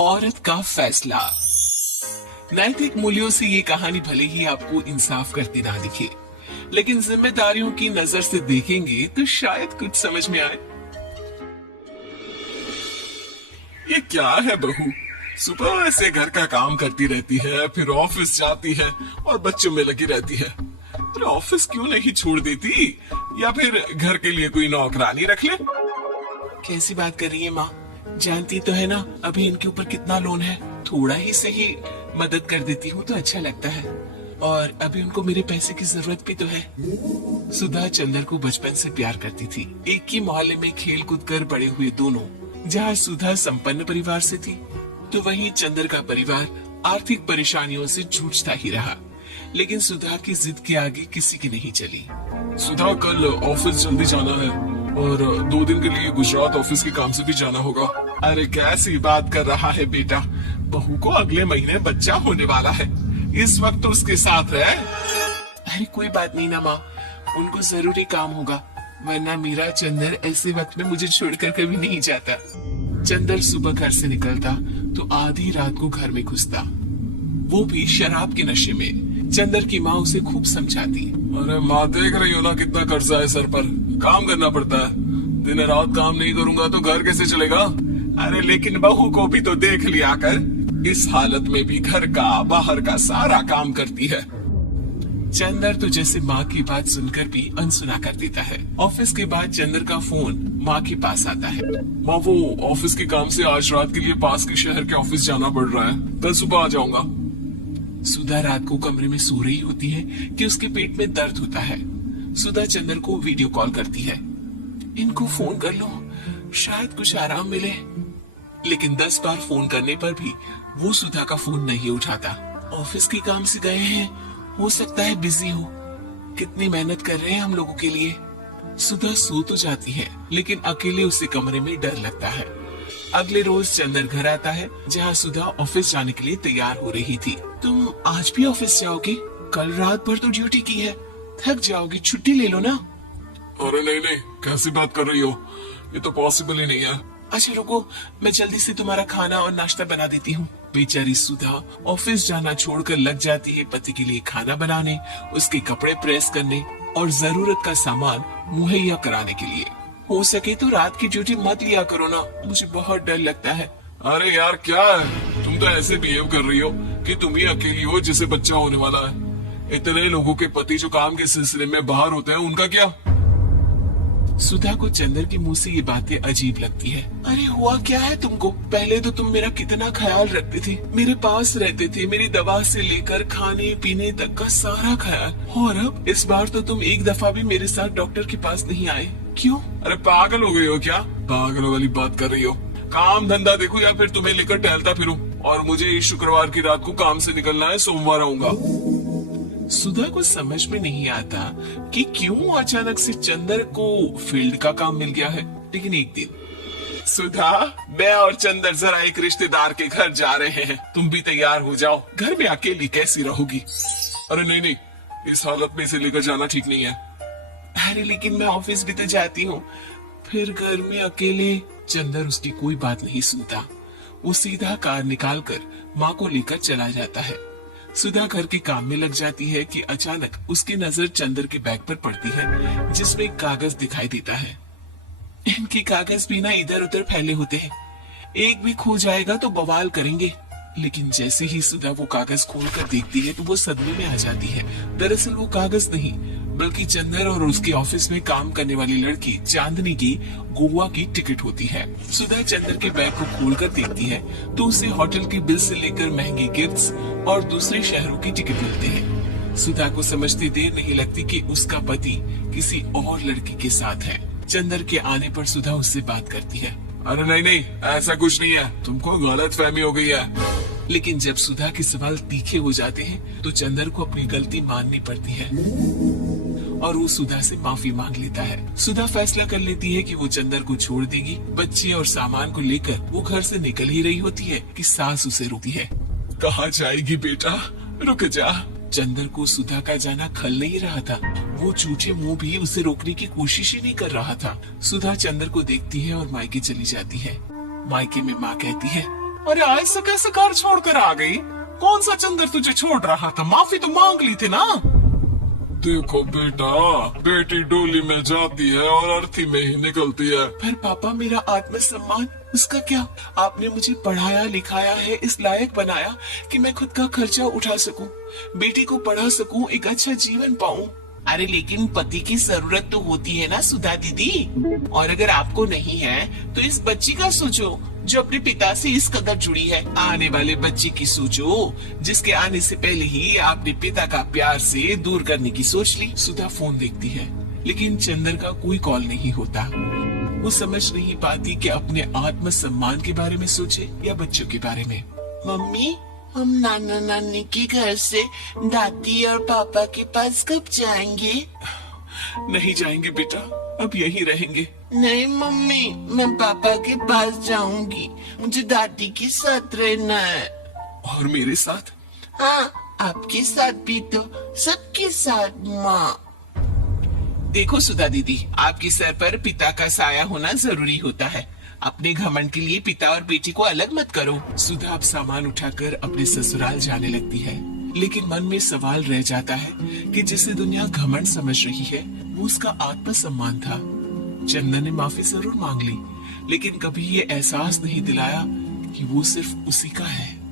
औरत का फैसला। नैतिक मूल्यों से ये कहानी भले ही आपको इंसाफ करती ना दिखे, लेकिन जिम्मेदारियों की नजर से देखेंगे तो शायद कुछ समझ में आए। ये क्या है बहू, सुबह से घर का काम करती रहती है, फिर ऑफिस जाती है और बच्चों में लगी रहती है। अरे ऑफिस क्यों नहीं छोड़ देती, या फिर घर के लिए कोई नौकरानी रख ले। कैसी बात कर रही है माँ, जानती तो है ना अभी इनके ऊपर कितना लोन है। थोड़ा ही सही मदद कर देती हूँ तो अच्छा लगता है, और अभी उनको मेरे पैसे की जरूरत भी तो है। सुधा चंदर को बचपन से प्यार करती थी। एक ही मोहल्ले में खेल कूद कर बड़े हुए दोनों। जहाँ सुधा संपन्न परिवार से थी, तो वहीं चंदर का परिवार आर्थिक परेशानियों से जूझता ही रहा। लेकिन सुधा की जिद के आगे किसी की नहीं चली। सुधा, कल ऑफिस जल्दी जाना है और 2 दिन के लिए गुजरात ऑफिस के काम से भी जाना होगा। अरे कैसी बात कर रहा है बेटा, बहू को अगले महीने बच्चा होने वाला है, इस वक्त तो उसके साथ रहे। अरे कोई बात नहीं ना माँ, उनको जरूरी काम होगा, वरना मेरा चंदर ऐसे वक्त में मुझे छोड़कर कभी नहीं जाता। चंदर सुबह घर से निकलता तो आधी रात को घर में घुसता, वो भी शराब के नशे में। चंदर की माँ उसे खूब समझाती। अरे माँ, देख रही हो ना कितना कर्जा है सर पर, काम करना पड़ता है, दिन रात काम नहीं करूंगा तो घर कैसे चलेगा। अरे लेकिन बहू को भी तो देख लिया कर, इस हालत में भी घर का बाहर का सारा काम करती है। चंदर तो जैसे माँ की बात सुनकर भी अनसुना कर देता है। ऑफिस के बाद चंदर का फोन माँ के पास आता है। माँ, वो ऑफिस के काम से आज रात के लिए पास के शहर के ऑफिस जाना पड़ रहा है, कल सुबह आ जाऊंगा। सुधा रात को कमरे में सो रही होती है कि उसके पेट में दर्द होता है। सुधा चंदर को वीडियो कॉल करती है। इनको फोन कर लो, शायद कुछ आराम मिले। लेकिन 10 बार फोन करने पर भी वो सुधा का फोन नहीं उठाता। ऑफिस के काम से गए हैं, हो सकता है बिजी हो। कितनी मेहनत कर रहे हैं हम लोगों के लिए। सुधा सो तो जाती है, लेकिन अकेले उसे कमरे में डर लगता है। अगले रोज चंदर घर आता है, जहाँ सुधा ऑफिस जाने के लिए तैयार हो रही थी। तुम आज भी ऑफिस जाओगे? कल रात भर तो ड्यूटी की है, थक जाओगे, छुट्टी ले लो ना। अरे नहीं नहीं, कैसी बात कर रही हो, ये तो पॉसिबल ही नहीं है। अच्छा रुको, मैं जल्दी से तुम्हारा खाना और नाश्ता बना देती हूँ। बेचारी सुधा ऑफिस जाना छोड़कर लग जाती है पति के लिए खाना बनाने, उसके कपड़े प्रेस करने और जरूरत का सामान मुहैया कराने के लिए। हो सके तो रात की ड्यूटी मत लिया करो ना, मुझे बहुत डर लगता है। अरे यार क्या है, तुम तो ऐसे बिहेव कर रही हो कि तुम ही अकेली हो जिसे बच्चा होने वाला है। इतने लोगों के पति जो काम के सिलसिले में बाहर होते हैं, उनका क्या। सुधा को चंदर के मुंह से ये बातें अजीब लगती है। अरे हुआ क्या है तुमको? पहले तो तुम मेरा कितना ख्याल रखते थे, मेरे पास रहते थे, मेरी दवा से लेकर खाने पीने तक का सारा ख्याल, और अब इस बार तो तुम एक दफा भी मेरे साथ डॉक्टर के पास नहीं आए। क्यों? अरे पागल हो गई हो क्या? पागल वाली बात कर रही हो। काम धंधा देखो या फिर तुम्हें लेकर टहलता फिरूं, और मुझे इस शुक्रवार की रात को काम से निकलना है, सोमवार आऊंगा। सुधा को समझ में नहीं आता कि क्यों अचानक से चंदर को फील्ड का काम मिल गया है। लेकिन एक दिन, सुधा, मैं और चंदर जरा एक रिश्तेदार के घर जा रहे हैं, तुम भी तैयार हो जाओ, घर में अकेली कैसी रहोगी। अरे नहीं नहीं, इस हालत में इसे लेकर जाना ठीक नहीं है। अरे लेकिन मैं ऑफिस भी तो जाती हूँ, फिर घर में अकेले। चंदर उसकी कोई बात नहीं सुनता। वो सीधा कार निकालकर माँ को लेकर चला जाता है। सुधा घर के काम में लग जाती है कि अचानक उसकी नजर चंदर के बैग पर पड़ती है, जिसमें एक कागज दिखाई देता है। इनके कागज भी ना इधर उधर फैले होते हैं, एक भी खो जाएगा तो बवाल करेंगे। लेकिन जैसे ही सुधा वो कागज खोलकर देखती है तो वो सदमे में आ जाती है। दरअसल वो कागज नहीं, बल्कि चंदर और उसके ऑफिस में काम करने वाली लड़की चांदनी की गोवा की टिकट होती है। सुधा चंदर के बैग को खोलकर देखती है तो उसे होटल के बिल से लेकर महंगे गिफ्ट्स और दूसरे शहरों की टिकट मिलते हैं। सुधा को समझते देर नहीं लगती कि उसका पति किसी और लड़की के साथ है। चंदर के आने पर सुधा उससे बात करती है। अरे नहीं नहीं, ऐसा कुछ नहीं है, तुमको गलतफहमी हो गई है। लेकिन जब सुधा के सवाल तीखे हो जाते हैं तो चंदर को अपनी गलती माननी पड़ती है और वो सुधा से माफी मांग लेता है। सुधा फैसला कर लेती है कि वो चंदर को छोड़ देगी। बच्चे और सामान को लेकर वो घर से निकल ही रही होती है कि सास उसे रोकती है। कहाँ जाएगी बेटा, रुक जा। चंदर को सुधा का जाना खल नहीं रहा था। वो झूठे मुंह भी उसे रोकने की कोशिश ही नहीं कर रहा था। सुधा चंदर को देखती है और मायके चली जाती है। मायके में माँ कहती है, अरे ऐसा कैसे घर छोड़कर आ गई? कौन सा चंदर तुझे छोड़ रहा था? माफी तो मांग ली थी ना। देखो बेटा, बेटी डोली में जाती है और अर्थी में ही निकलती है। पर पापा, मेरा आत्मसम्मान, उसका क्या? आपने मुझे पढ़ाया लिखाया है, इस लायक बनाया कि मैं खुद का खर्चा उठा सकूं, बेटी को पढ़ा सकूं, एक अच्छा जीवन पाऊं। अरे लेकिन पति की जरूरत तो होती है ना सुधा दीदी, और अगर आपको नहीं है तो इस बच्ची का सोचो जो अपने पिता से इस कदर जुड़ी है। आने वाले बच्चे की सोचो जिसके आने से पहले ही आपने पिता का प्यार से दूर करने की सोच ली। सुधा फोन देखती है लेकिन चंदर का कोई कॉल नहीं होता। वो समझ नहीं पाती कि अपने आत्म सम्मान के बारे में सोचे या बच्चों के बारे में। मम्मी, हम नाना नानी के घर से दादी और पापा के पास कब जाएंगे? नहीं जाएंगे बेटा, अब यहीं रहेंगे। नहीं मम्मी, मैं पापा के पास जाऊंगी, मुझे दादी के साथ रहना है। और मेरे साथ? हाँ, आपके साथ भी तो, सबके साथ माँ। देखो सुधा दीदी, आपके सर पर पिता का साया होना जरूरी होता है। अपने घमंड के लिए पिता और बेटी को अलग मत करो। सुधा अब सामान उठाकर अपने ससुराल जाने लगती है, लेकिन मन में सवाल रह जाता है कि जिसे दुनिया घमंड समझ रही है वो उसका आत्मसम्मान था। चंदन ने माफी जरूर मांग ली, लेकिन कभी ये एहसास नहीं दिलाया कि वो सिर्फ उसी का है।